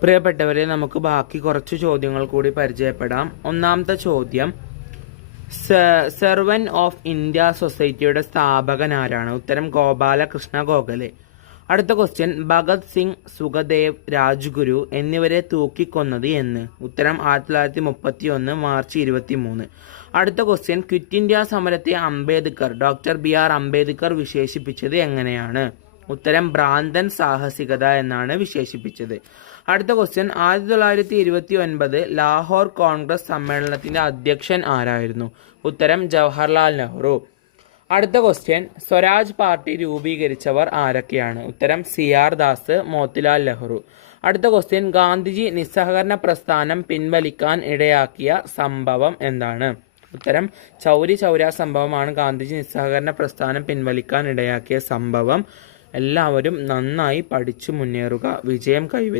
പ്രിയപ്പെട്ടവരെ, നമുക്ക് ബാക്കി കുറച്ച് ചോദ്യങ്ങൾ കൂടി പരിചയപ്പെടാം. ഒന്നാമത്തെ ചോദ്യം, സെർവൻ ഓഫ് ഇന്ത്യ സൊസൈറ്റിയുടെ സ്ഥാപകൻ ആരാണ്? ഉത്തരം ഗോപാലകൃഷ്ണ ഗോഖലെ. അടുത്ത ക്വസ്റ്റ്യൻ, ഭഗത് സിംഗ്, സുഖദേവ്, രാജ്ഗുരു എന്നിവരെ തൂക്കിക്കൊന്നത് എന്ന്? ഉത്തരം 1931 മാർച്ച് 23. അടുത്ത ക്വസ്റ്റ്യൻ, ക്വിറ്റ് ഇന്ത്യ സമരത്തെ ഡോക്ടർ ബി.ആർ. അംബേദ്കർ വിശേഷിപ്പിച്ചത് എങ്ങനെയാണ്? ഉത്തരം ഭ്രാന്തൻ സാഹസികത എന്നാണ് വിശേഷിപ്പിച്ചത്. അടുത്ത ക്വസ്റ്റ്യൻ, 1929 ലാഹോർ കോൺഗ്രസ് സമ്മേളനത്തിന്റെ അധ്യക്ഷൻ ആരായിരുന്നു? ഉത്തരം ജവഹർലാൽ നെഹ്റു. അടുത്ത ക്വസ്റ്റ്യൻ, സ്വരാജ് പാർട്ടി രൂപീകരിച്ചവർ ആരൊക്കെയാണ്? ഉത്തരം സി.ആർ. ദാസ്, മോത്തിലാൽ നെഹ്റു. അടുത്ത ക്വസ്റ്റ്യൻ, ഗാന്ധിജി നിസ്സഹകരണ പ്രസ്ഥാനം പിൻവലിക്കാൻ ഇടയാക്കിയ സംഭവം എന്താണ്? ഉത്തരം ചൗരി ചൗര സംഭവമാണ് ഗാന്ധിജി നിസ്സഹകരണ പ്രസ്ഥാനം പിൻവലിക്കാൻ ഇടയാക്കിയ സംഭവം. എല്ലാവരും നന്നായി പഠിച്ചു മുന്നേറുക, വിജയം കൈവരിക.